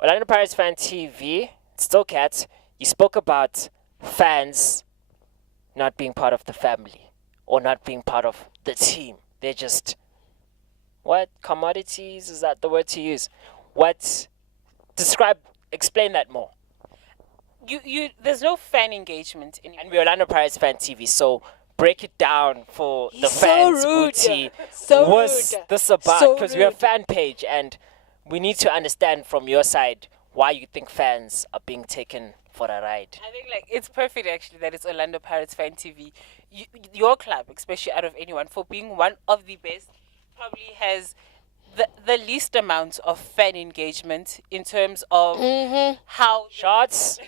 Orlando Pirates Fan TV, still Cats. You spoke about fans not being part of the family or not being part of the team. They're just, what? Commodities? Is that the word to use? What? Explain that more. There's no fan engagement anymore. And we're Orlando Pirates Fan TV, so break it down for the So fans, rude. Muti. So What's rude. this about? So Because we're a rude. fan page, and we need to understand from your side why you think fans are being taken for a ride. I think it's perfect actually that it's Orlando Pirates Fan TV. Your club, especially out of anyone, for being one of the best, probably has the least amount of fan engagement in terms of how Shots?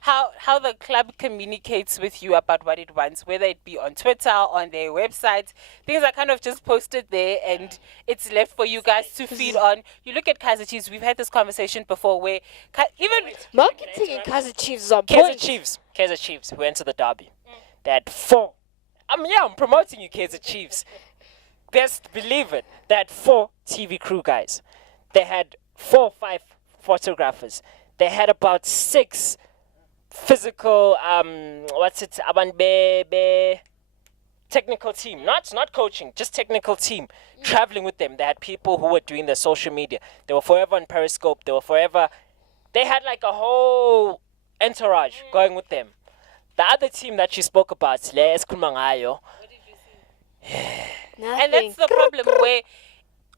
how the club communicates with you about what it wants, whether it be on Twitter, on their website. Things are kind of just posted there and it's left for you guys to feed on. You look at Kaizer Chiefs, we've had this conversation before where even Marketing in Kaizer Chiefs is on Kaizer point. Chiefs went to the derby. They had 4. I'm promoting you, Kaizer Chiefs. Best believe it. They had 4 TV crew guys. They had 4 or 5 photographers. They had about 6 physical, technical team. Not coaching, just technical team traveling with them. They had people who were doing the social media. They were forever on Periscope. They had like a whole entourage going with them. The other team that you spoke about, Les Kumangayo, and that's the problem where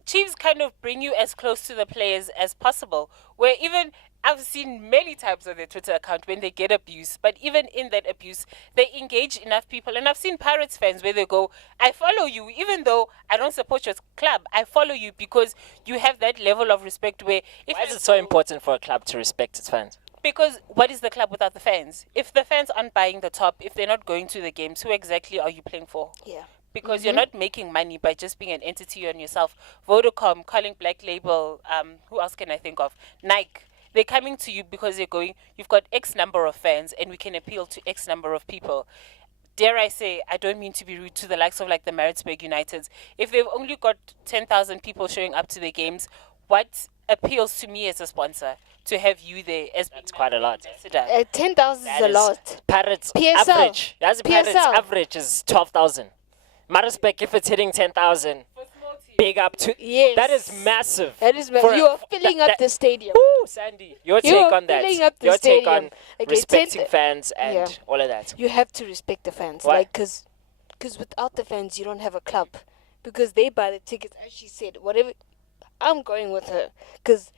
Chiefs kind of bring you as close to the players as possible. Where even I've seen many times on their Twitter account when they get abuse, but even in that abuse, they engage enough people. And I've seen Pirates fans where they go, I follow you, even though I don't support your club. I follow you because you have that level of respect where... Why is it so important for a club to respect its fans? Because what is the club without the fans? If the fans aren't buying the top, if they're not going to the games, who exactly are you playing for? Yeah. Because you're not making money by just being an entity on yourself. Vodacom, calling Black Label, who else can I think of? Nike. They're coming to you because they're going, you've got X number of fans and we can appeal to X number of people. Dare I say, I don't mean to be rude to the likes of like the Maritzburg Uniteds. If they've only got 10,000 people showing up to their games, what appeals to me as a sponsor to have you there as That's quite a lot. 10,000 is a lot. Pirates PSL. average. That's Pirates PSL. average is 12,000. Maritzburg, if it's hitting 10,000, big up to... Yes. That is massive. That is For a- you are filling up the stadium. Woo, Sandy. Your take You're on that. filling up the Your take stadium. on Okay, respecting fans and yeah. all of that. You have to respect the fans. Why? Like, because without the fans, you don't have a club. Because they buy the tickets, as she said, whatever. I'm going with her. Because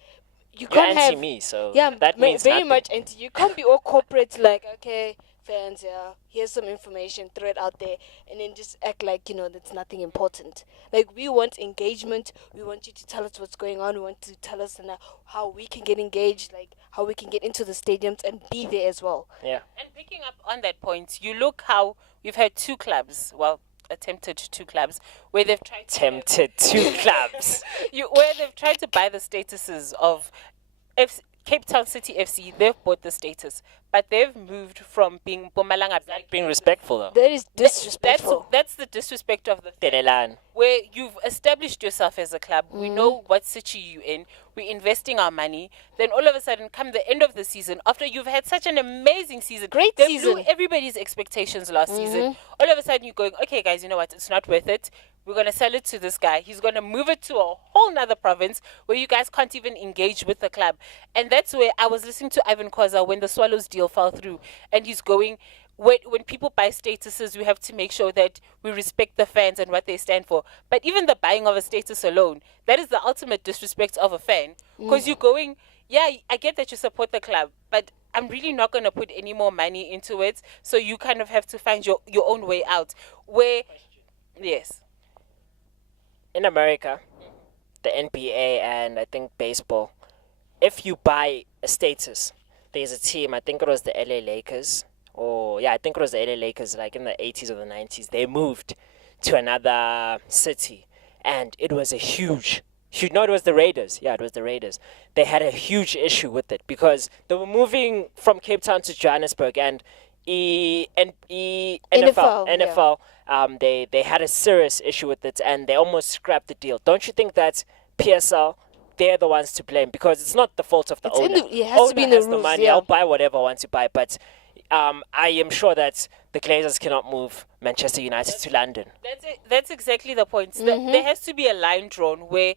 you You're can't have... anti-me, so Yeah, that means very nothing. much anti. You can't be all corporate, like, okay, fans, yeah, here's some information, throw it out there, and then just act like, that's nothing important. Like, we want engagement. We want you to tell us what's going on. We want to tell us how we can get engaged, like, how we can get into the stadiums and be there as well. Yeah. And picking up on that point, you look how we've had 2 clubs, attempted 2 clubs, where they've tried to Tempted 2 clubs. where they've tried to buy the statuses of Cape Town City FC. They've bought the status, but they've moved from being Mpumalanga Black. Being respectful, though. That is disrespectful. That's the disrespect of the thing. Tenelan. Where you've established yourself as a club. We know what city you're in. We're investing our money. Then all of a sudden, come the end of the season, after you've had such an amazing season, Great they season. blew everybody's expectations last season. All of a sudden, you're going, okay, guys, you know what? It's not worth it. We're going to sell it to this guy. He's going to move it to a whole nother province where you guys can't even engage with the club. And that's where I was listening to Ivan Khoza when the Swallows deal fell through. And he's going, when people buy statuses, we have to make sure that we respect the fans and what they stand for. But even the buying of a status alone, that is the ultimate disrespect of a fan. Because you're going, yeah, I get that you support the club, but I'm really not going to put any more money into it. So you kind of have to find your own way out. Where, yes. In America, the NBA and I think baseball, if you buy a status, there's a team, I think it was the LA Lakers, I think it was the LA Lakers, like in the 80s or the 90s, they moved to another city, and it was a huge, no, it was the Raiders. Yeah, it was the Raiders. They had a huge issue with it because they were moving from Cape Town to Johannesburg, and NFL, they had a serious issue with it, and they almost scrapped the deal. Don't you think that PSL they're the ones to blame because it's not the fault of the It's in owner. the- it has to be in the has the rules, money. yeah. I'll buy whatever I want to buy, but I am sure that the Glazers cannot move Manchester United to London. That's exactly the point. There has to be a line drawn where,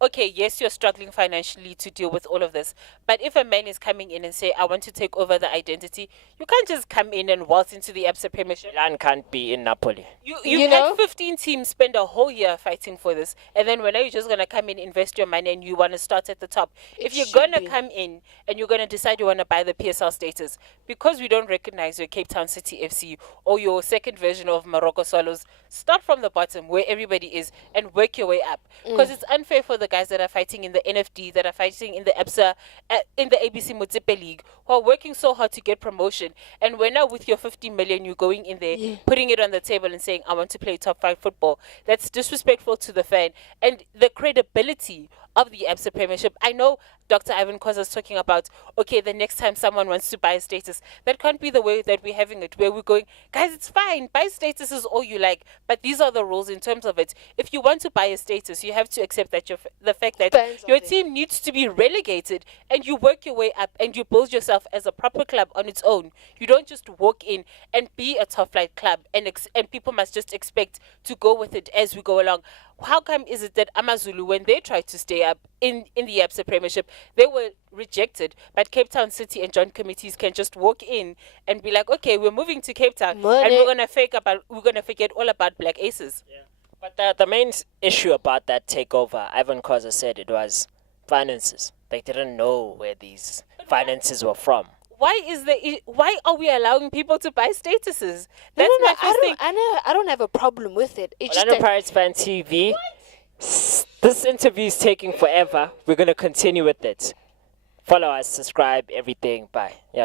okay, yes, you're struggling financially to deal with all of this, but if a man is coming in and say, I want to take over the identity, you can't just come in and waltz into the ABSA Premiership. Milan can't be in Napoli. You had 15 teams spend a whole year fighting for this, and then when are you just going to come in, invest your money, and you want to start at the top? If you're should going to be. come in and you're going to decide you want to buy the PSL status, because we don't recognize your Cape Town City FC or your second version of Morocco Swallows, start from the bottom where everybody is and work your way up. Because it's unfair for the guys that are fighting in the NFD, that are fighting in the ABSA, in the ABC Motsepe League, who are working so hard to get promotion. And when now with your 50 million, you're going in there, putting it on the table and saying, I want to play top 5 football. That's disrespectful to the fan. And the credibility of the ABSA Premiership. I know Dr. Ivan Khoza is talking about, okay, the next time someone wants to buy a status, that can't be the way that we're having it, where we're going, guys, it's fine, buy statuses all you like, but these are the rules in terms of it. If you want to buy a status, you have to accept that the fact that Fans your are there. team needs to be relegated, and you work your way up and you build yourself as a proper club on its own. You don't just walk in and be a top flight club and people must just expect to go with it as we go along. How come is it that Amazulu, when they tried to stay up in the ABSA Premiership, they were rejected, but Cape Town City and joint committees can just walk in and be like, okay, we're moving to Cape Town and Money. we're gonna forget all about Black Aces. But the main issue about that takeover, Ivan Khoza said it was finances. They didn't know where these finances were from. Why are we allowing people to buy statuses? No, That's no, my first thing. I don't have a problem with it. It's just Orlando that Pirates Fan TV. This interview is taking forever. We're going to continue with it. Follow us, subscribe, everything. Bye. Yeah.